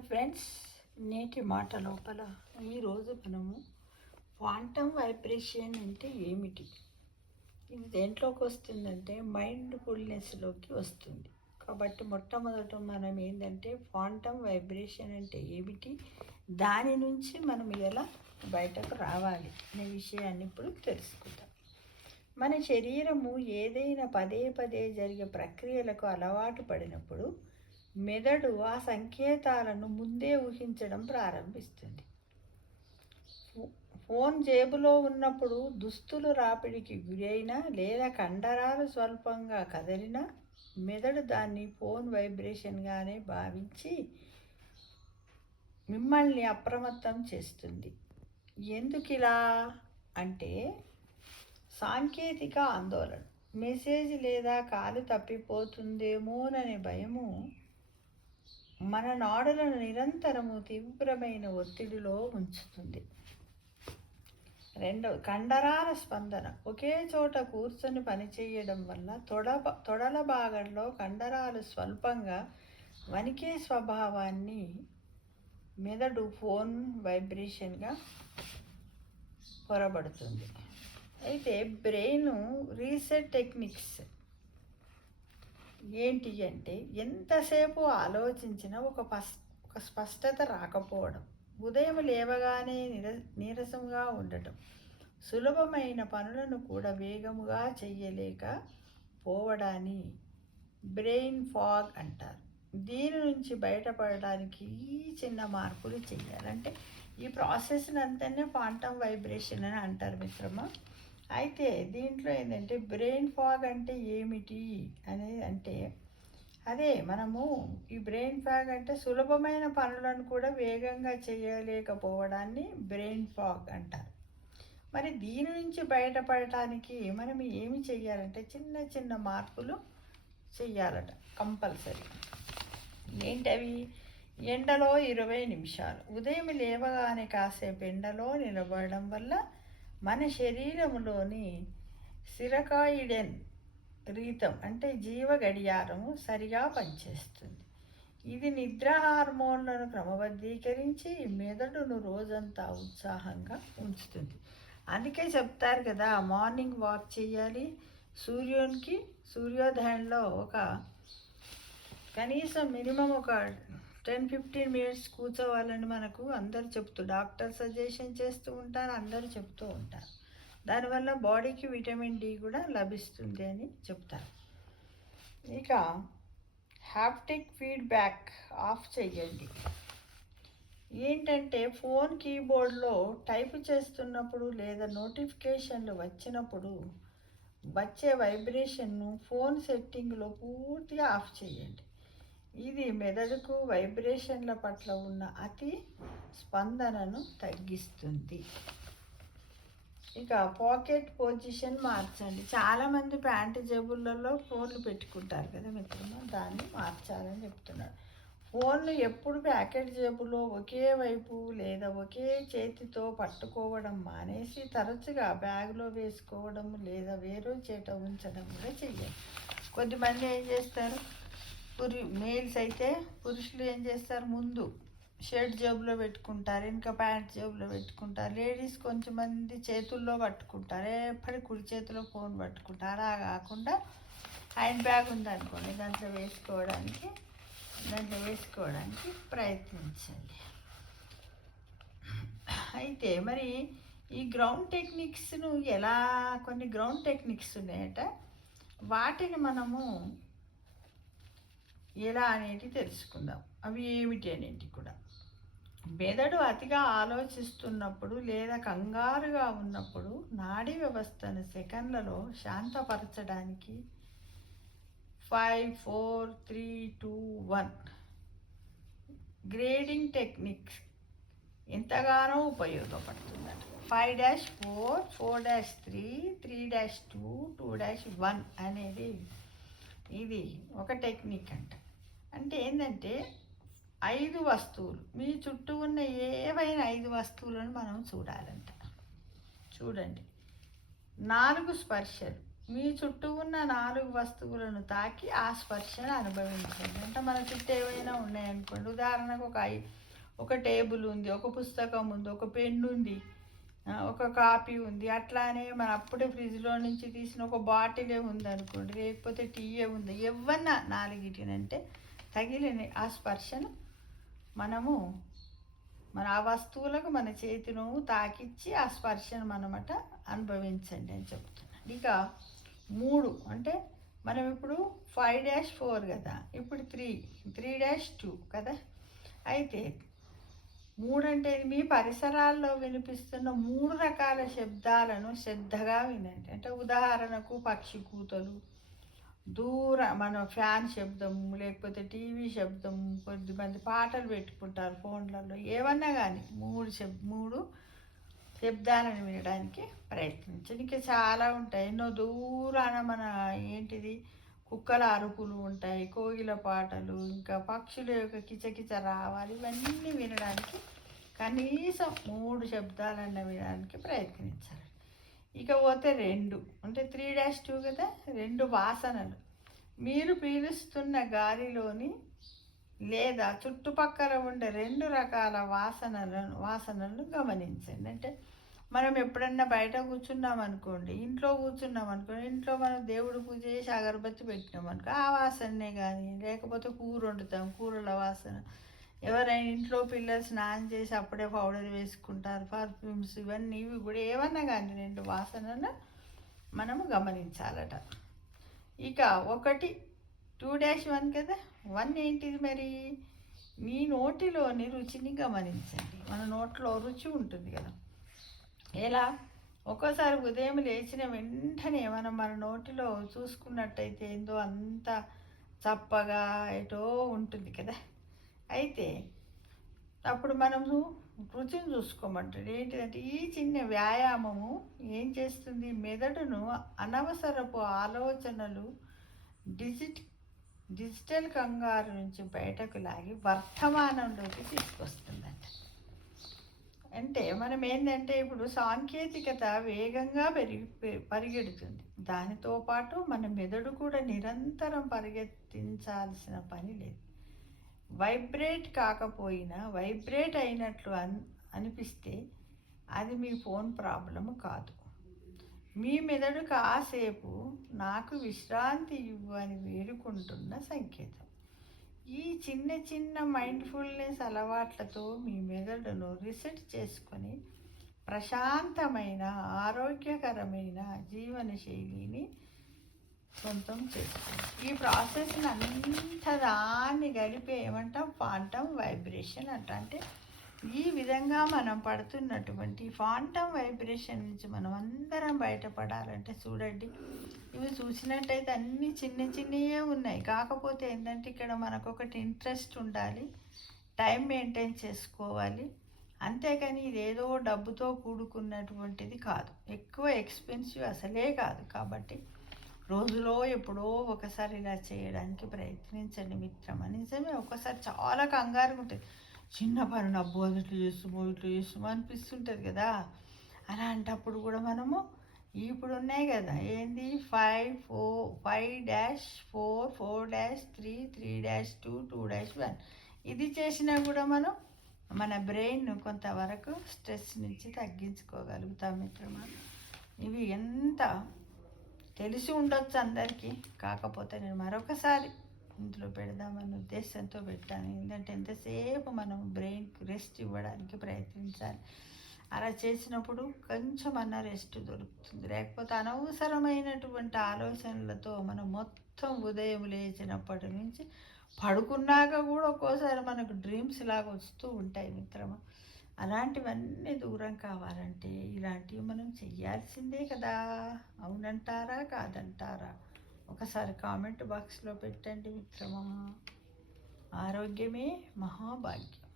Hi friends, నేటి మాట లోపల ఈరోజు మనము క్వాంటమ్ వైబ్రేషన్ అంటే ఏమిటి, ఇది దేంట్లోకి వస్తుందంటే మైండ్ఫుల్నెస్లోకి వస్తుంది. కాబట్టి మొట్టమొదట మనం ఏంటంటే క్వాంటమ్ వైబ్రేషన్ అంటే ఏమిటి, దాని నుంచి మనం ఎలా బయటకు రావాలి అనే విషయాన్ని ఇప్పుడు తెలుసుకుందాం. మన శరీరము ఏదైనా పదే పదే జరిగే ప్రక్రియలకు అలవాటు పడినప్పుడు మెదడు ఆ సంకేతాలను ముందే ఊహించడం ప్రారంభిస్తుంది. ఫోన్ జేబులో ఉన్నప్పుడు దుస్తులు రాపిడికి గురైనా లేదా కండరాలు స్వల్పంగా కదిలినా మెదడు దాన్ని ఫోన్ వైబ్రేషన్గానే భావించి మిమ్మల్ని అప్రమత్తం చేస్తుంది. ఎందుకిలా అంటే సాంకేతిక ఆందోళన, మెసేజ్ లేదా కాలు తప్పిపోతుందేమోననే భయము మన నాడులను నిరంతరము తీవ్రమైన ఒత్తిడిలో ఉంచుతుంది. రెండవ, కండరాల స్పందన. ఒకే చోట కూర్చొని పనిచేయడం వల్ల తొడల భాగంలో కండరాలు స్వల్పంగా వణికే స్వభావాన్ని మెదడు ఫోన్ వైబ్రేషన్గా పొరబడుతుంది. అయితే బ్రెయిన్ రీసెట్ టెక్నిక్స్ ఏంటి అంటే ఎంతసేపు ఆలోచించినా ఒక స్పష్టత రాకపోవడం, ఉదయం లేవగానే నీరసంగా ఉండటం, సులభమైన పనులను కూడా వేగముగా చేయలేక పోవడాన్ని బ్రెయిన్ ఫాగ్ అంటారు. దీని నుంచి బయటపడడానికి ఈ చిన్న మార్పులు చేయాలంటే ఈ ప్రాసెస్ని అంతనే క్వాంటమ్ వైబ్రేషన్ అని అంటారు మిత్రమా. అయితే దీంట్లో ఏంటంటే బ్రెయిన్ ఫాగ్ అంటే ఏమిటి అనేది అంటే అదే మనము ఈ బ్రెయిన్ ఫాగ్ అంటే సులభమైన పనులను కూడా వేగంగా చేయలేకపోవడాన్ని బ్రెయిన్ ఫాగ్ అంటారు. మరి దీని నుంచి బయటపడటానికి మనం ఏమి చెయ్యాలంటే చిన్న చిన్న మార్పులు చెయ్యాలట కంపల్సరీ. ఏంటవి? ఎండలో 20 నిమిషాలు, ఉదయం లేవగానే కాసేపు ఎండలో నిలబడడం వల్ల మన శరీరంలోని సిరకాయిడెన్ రీతం అంటే జీవ గడియారము సరిగా పనిచేస్తుంది. ఇది నిద్ర హార్మోన్లను క్రమబద్ధీకరించి మెదడును రోజంతా ఉత్సాహంగా ఉంచుతుంది. అందుకే చెప్తారు కదా, మార్నింగ్ వాక్ చేయాలి, సూర్యోదయంలో కనీసం మినిమం ఒక 10-15 మినిట్స్ కూర్చోవాలని మనకు అందరు డాక్టర్ సజెషన్ చేస్తూ ఉంటారు, అందరూ చెప్తూ ఉంటారు. దానివల్ల బాడీకి విటమిన్ డి కూడా లభిస్తుంది అని చెప్తారు. ఇక హ్యాప్టిక్ ఫీడ్బ్యాక్ ఆఫ్ చేయండి. ఏంటంటే ఫోన్ కీబోర్డ్లో టైప్ చేస్తున్నప్పుడు లేదా నోటిఫికేషన్లు వచ్చినప్పుడు వచ్చే వైబ్రేషన్ను ఫోన్ సెట్టింగ్లో పూర్తిగా ఆఫ్ చేయండి. ఇది మెదడుకు వైబ్రేషన్ల పట్ల ఉన్న అతి స్పందనను తగ్గిస్తుంది. ఇక పాకెట్ పొజిషన్ మార్చండి. చాలామంది ప్యాంటు జేబులలో ఫోన్లు పెట్టుకుంటారు కదా మిత్రమా, దాన్ని మార్చాలని చెప్తున్నారు. ఫోన్లు ఎప్పుడు ప్యాకెట్ జేబులో ఒకే వైపు లేదా ఒకే చేతితో పట్టుకోవడం మానేసి తరచుగా బ్యాగ్లో వేసుకోవడం లేదా వేరే చేట ఉంచడం కూడా చెయ్యాలి. కొద్దిమంది ఏం చేస్తారు, మేల్స్ అయితే పురుషులు ఏం చేస్తారు, ముందు షర్ట్ జేబులో పెట్టుకుంటారు, ఇంకా ప్యాంట్ జేబులో పెట్టుకుంటారు. లేడీస్ కొంచెం మంది చేతుల్లో పట్టుకుంటారు, ఎప్పటి కుడి చేతిలో ఫోన్ పట్టుకుంటారు. అలా కాకుండా హ్యాండ్ బ్యాగ్ ఉందనుకోండి, దాంట్లో వేసుకోవడానికి ప్రయత్నించండి. అయితే మరి ఈ గ్రౌండ్ టెక్నిక్స్ను కొన్ని గ్రౌండ్ టెక్నిక్స్ ఉన్నాయట, వాటిని మనము ఎలా అనేది తెలుసుకుందాం. అవి ఏమిటి అనేది కూడా, మెదడు అతిగా ఆలోచిస్తున్నప్పుడు లేదా కంగారుగా ఉన్నప్పుడు నాడీ వ్యవస్థను సెకండ్లలో శాంతపరచడానికి 5, 4, 3, 2, 1 గ్రేడింగ్ టెక్నిక్స్ ఎంతగానో ఉపయోగపడుతుందట. 5-4, 4-3, 3-2, 2-1 అనేది ఇది ఒక టెక్నిక్ అంట. అంటే ఏంటంటే 5 వస్తువులు, మీ చుట్టూ ఉన్న ఏవైనా 5 వస్తువులను మనం చూడాలంట. చూడండి, 4 స్పర్శలు, మీ చుట్టూ ఉన్న 4 వస్తువులను తాకి ఆ స్పర్శను అనుభవించండి. అంటే మన చుట్టూ ఏవైనా ఉన్నాయనుకోండి, ఉదాహరణకు ఒక టేబుల్ ఉంది, ఒక పుస్తకం ఉంది, ఒక పెన్ను ఉంది, ఒక కాపీ ఉంది. అట్లానే మన అప్పుడే ఫ్రిడ్జ్లో నుంచి తీసిన ఒక బాటిలే ఉందనుకోండి, లేకపోతే టీయే ఉంది, ఏవన్నా నాలుగిటినంటే తగిలిన ఆ స్పర్శను మనము ఆ వస్తువులకు మన చేతిను తాకిచ్చి ఆ స్పర్శను మనమట అనుభవించండి అని చెప్తున్నాను. ఇక 3 అంటే మనం ఇప్పుడు 5-4 కదా, ఇప్పుడు 3-2 కదా. అయితే 3 అంటే మీ పరిసరాల్లో వినిపిస్తున్న 3 రకాల శబ్దాలను శ్రద్ధగా వినండి. అంటే ఉదాహరణకు పక్షి కూతలు, మన ఫ్యాన్ శబ్దము, లేకపోతే టీవీ శబ్దము, కొద్దిమంది పాటలు పెట్టుకుంటారు ఫోన్లలో, ఏమన్నా కానీ 3 శబ్దాలను వినడానికి ప్రయత్నించండి. ఇంకా చాలా ఉంటాయి, ఎన్నో దూరాన మన ఏంటిది కుక్కల అరుపులు ఉంటాయి, కోగిల పాటలు, ఇంకా పక్షుల యొక్క కిచకిచ రావాలి, ఇవన్నీ వినడానికి కనీసం 3 శబ్దాలన్న వినడానికి ప్రయత్నించాలి. ఇక పోతే 2 అంటే 3-2 కదా, 2 వాసనలు. మీరు పీలుస్తున్న గాలిలోని లేదా చుట్టుపక్కల ఉండే 2 రకాల వాసనలను గమనించండి. అంటే మనం ఎప్పుడన్నా బయట కూర్చున్నాం అనుకోండి, ఇంట్లో మనం దేవుడు పూజ చేసి అగరబత్తి పెట్టినాం అనుకో, ఆ వాసననే కానీ, లేకపోతే కూర వండుతాం, కూరల వాసన, ఎవరైనా ఇంట్లో పిల్లలు స్నానం చేసి అప్పుడే పౌడర్ వేసుకుంటారు, పర్ఫ్యూమ్స్, ఇవి కూడా ఏమన్నా కానీ 2 వాసనలు మనము గమనించాలట. ఇక 2-1 కదా, 1 ఏంటిది మరి, మీ నోటిలోని రుచిని గమనించండి. మన నోట్లో రుచి ఉంటుంది కదా, ఎలా ఒక్కోసారి ఉదయం లేచిన వెంటనే మన నోటిలో చూసుకున్నట్టయితే ఏందో అంత చప్పగా ఏటో ఉంటుంది కదా. అయితే అప్పుడు మనము రుచిని చూసుకోమంటాడు. ఏంటిదంటే ఈ చిన్న వ్యాయామము ఏం చేస్తుంది, మెదడును అనవసరపు ఆలోచనలు, డిజిటల్ కంగారు నుంచి బయటకు లాగి వర్తమానంలోకి తీసుకొస్తుందంట. అంటే మనం ఏంటంటే ఇప్పుడు సాంకేతికత వేగంగా పరిగెడుతుంది, దానితో పాటు మన మెదడు కూడా నిరంతరం పరిగెత్తించాల్సిన పని లేదు. వైబ్రేట్ కాకపోయినా వైబ్రేట్ అయినట్లు అనిపిస్తే అది మీ ఫోన్ ప్రాబ్లము కాదు. మీ మెదడు కాసేపు నాకు విశ్రాంతి ఇవ్వు అని వేడుకుంటున్న సంకేతం. ఈ చిన్న మైండ్ఫుల్నెస్ అలవాట్లతో మీ మెదడును రీసెట్ చేసుకొని ప్రశాంతమైన ఆరోగ్యకరమైన జీవన శైలిని సొంతం చేసుకోండి. ఈ ప్రాసెస్ని అంతదాన్ని కలిపి ఏమంటాం, ఫాంటమ్ వైబ్రేషన్ అంట. అంటే ఈ విధంగా మనం పడుతున్నటువంటి ఫాంటమ్ వైబ్రేషన్ నుంచి మనం అందరం బయటపడాలంటే చూడండి, ఇవి చూసినట్టయితే అన్నీ చిన్నవే ఉన్నాయి. కాకపోతే ఏంటంటే ఇక్కడ మనకు ఒకటి ఇంట్రెస్ట్ ఉండాలి, టైం మెయింటైన్ చేసుకోవాలి, అంతేకాని ఇదేదో డబ్బుతో కూడుకున్నటువంటిది కాదు, ఎక్కువ ఎక్స్పెన్సివ్ అసలే కాదు. కాబట్టి రోజులో ఎప్పుడో ఒకసారి ఇలా చేయడానికి ప్రయత్నించండి మిత్రమా. నిజమే, ఒకసారి చాలా కంగారుగా ఉంటుంది, చిన్న పని అబ్బో అది ఇట్లా చేస్తామో అనిపిస్తుంటుంది కదా. అలాంటప్పుడు కూడా మనము ఇప్పుడు ఉన్నాయి కదా, ఏంది 5-4, 4-3, 3-2, 2-1, ఇది చేసినా కూడా మనం మన బ్రెయిన్ కొంతవరకు స్ట్రెస్ నుంచి తగ్గించుకోగలుగుతాం మిత్రమా. ఇవి ఎంత తెలిసి ఉండొచ్చు అందరికీ, కాకపోతే నేను మరొకసారి ఇందులో పెడదామన్న ఉద్దేశంతో పెట్టాను. ఏంటంటే ఎంతసేపు మనం బ్రెయిన్కి రెస్ట్ ఇవ్వడానికి ప్రయత్నించాలి. అలా చేసినప్పుడు కొంచెం రెస్ట్ దొరుకుతుంది. లేకపోతే అనవసరమైనటువంటి ఆలోచనలతో మనం మొత్తం ఉదయం లేచినప్పటి నుంచి పడుకున్నాక కూడా ఒక్కోసారి మనకు డ్రీమ్స్ లాగా వస్తూ ఉంటాయి మిత్రమా. అలాంటివన్నీ దూరం కావాలంటే ఇలాంటివి మనం చెయ్యాల్సిందే కదా. అవునంటారా కాదంటారా? ఒకసారి కామెంట్ బాక్స్లో పెట్టండి మిత్రమా. ఆరోగ్యమే మహాభాగ్యం.